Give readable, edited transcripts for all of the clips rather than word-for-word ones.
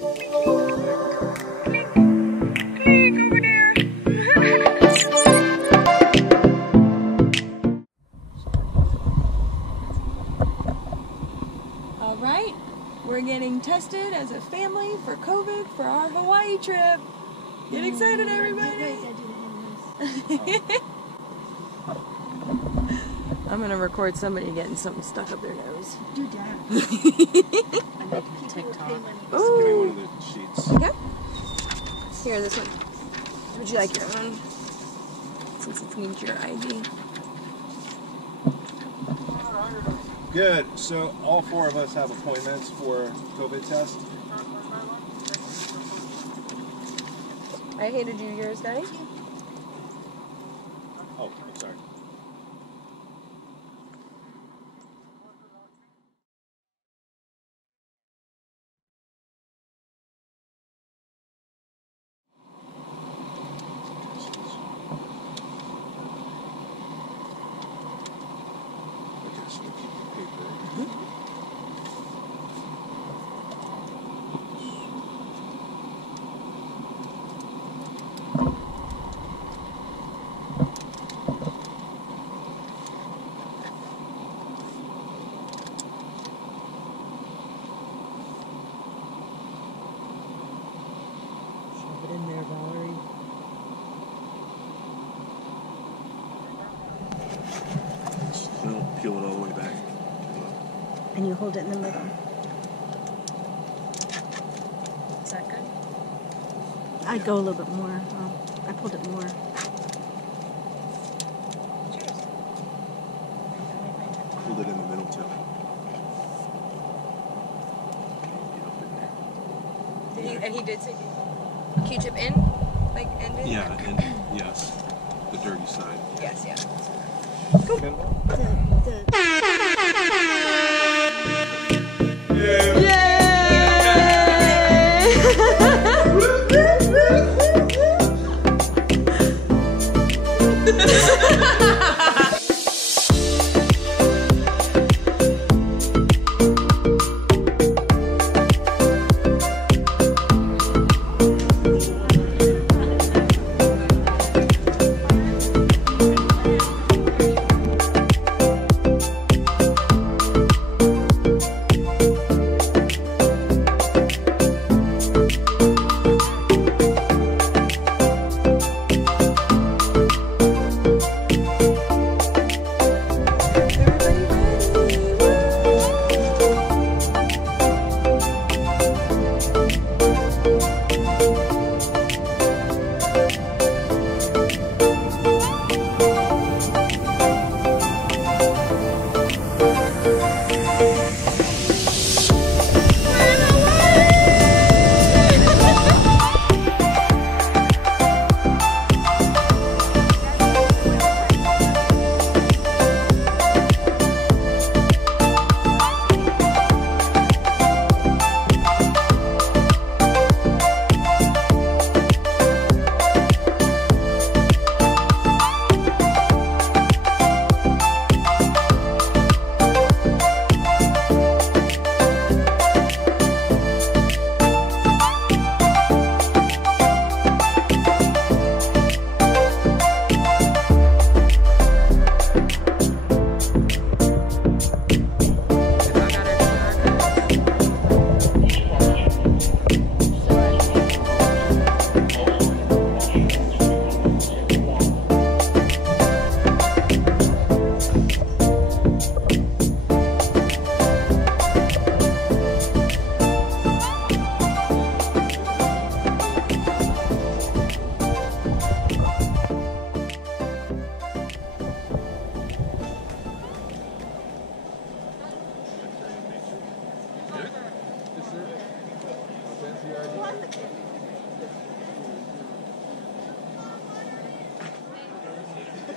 Alright, we're getting tested as a family for COVID for our Hawaii trip. Get excited, everybody! I'm gonna record somebody getting something stuck up their nose. Do that. I make TikTok. Ooh. Give me one of the sheets. Okay. Here, this one. Would you like your own? Since it needs your ID. Good. So all four of us have appointments for COVID test. I hated you yours, Daddy. Oh, I'm sorry. In there, Valerie. Still peel it all the way back. And you hold it in the middle. Is that good? I'd go a little bit more. I pulled it more. Hold it in the middle too. And he did say Q-tip in? Like ended? Yeah, and yes, the dirty side. Yes, yeah.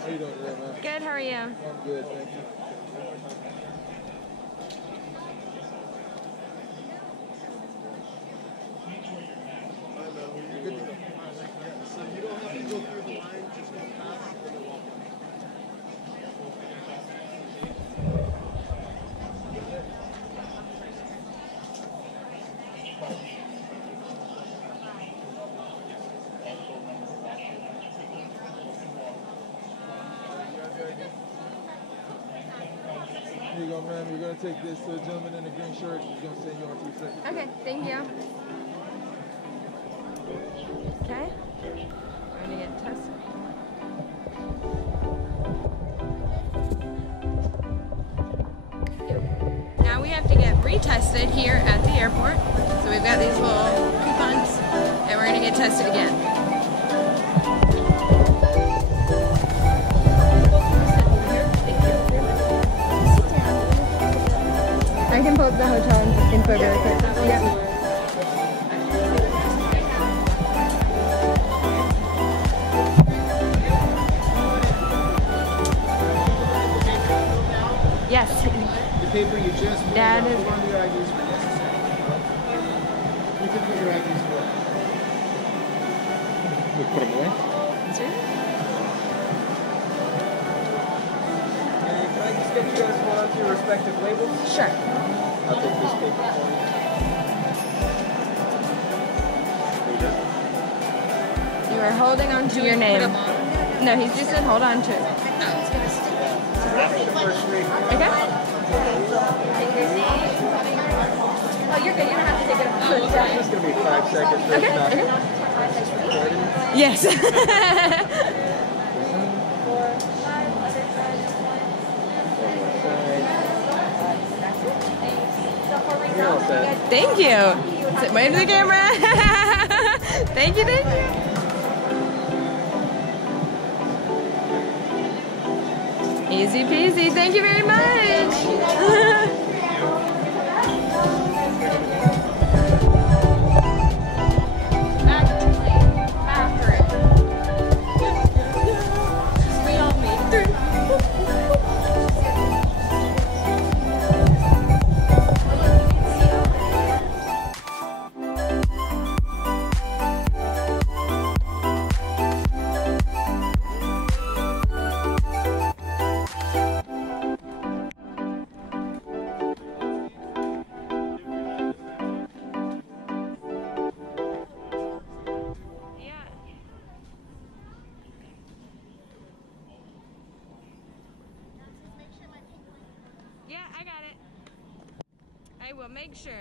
How you doing today, man? Good, how are you? I'm good, thank you. So you don't have to go through the line, just go past and then walk in. go, ma'am. You're going to take this gentleman in the green shirt. He's going to send you on 2 seconds. Okay, thank you. Okay. We're gonna get tested. Now we have to get retested here at the airport. So we've got these little coupons and we're gonna get tested again. I can pull up the hotel info really quick. Yep. Yes. The paper you just moved Dad is. hold on to your IDs for just a second. You can put your IDs away. We put them away? Sure. And can I just get you guys to hold on to your respective labels? Sure. I'll take this paper for you. You are holding on to your name. No, he's just said hold on to it. Okay? Oh, you're good. You don't have to take it off. It's just going to be 5 seconds. That's Okay. not- Okay. Ready? Yes. You're all set. Thank you. Wave to the camera. Thank you, thank you. Easy peasy. Thank you very much. We all made it through. Yeah, I got it. I will make sure.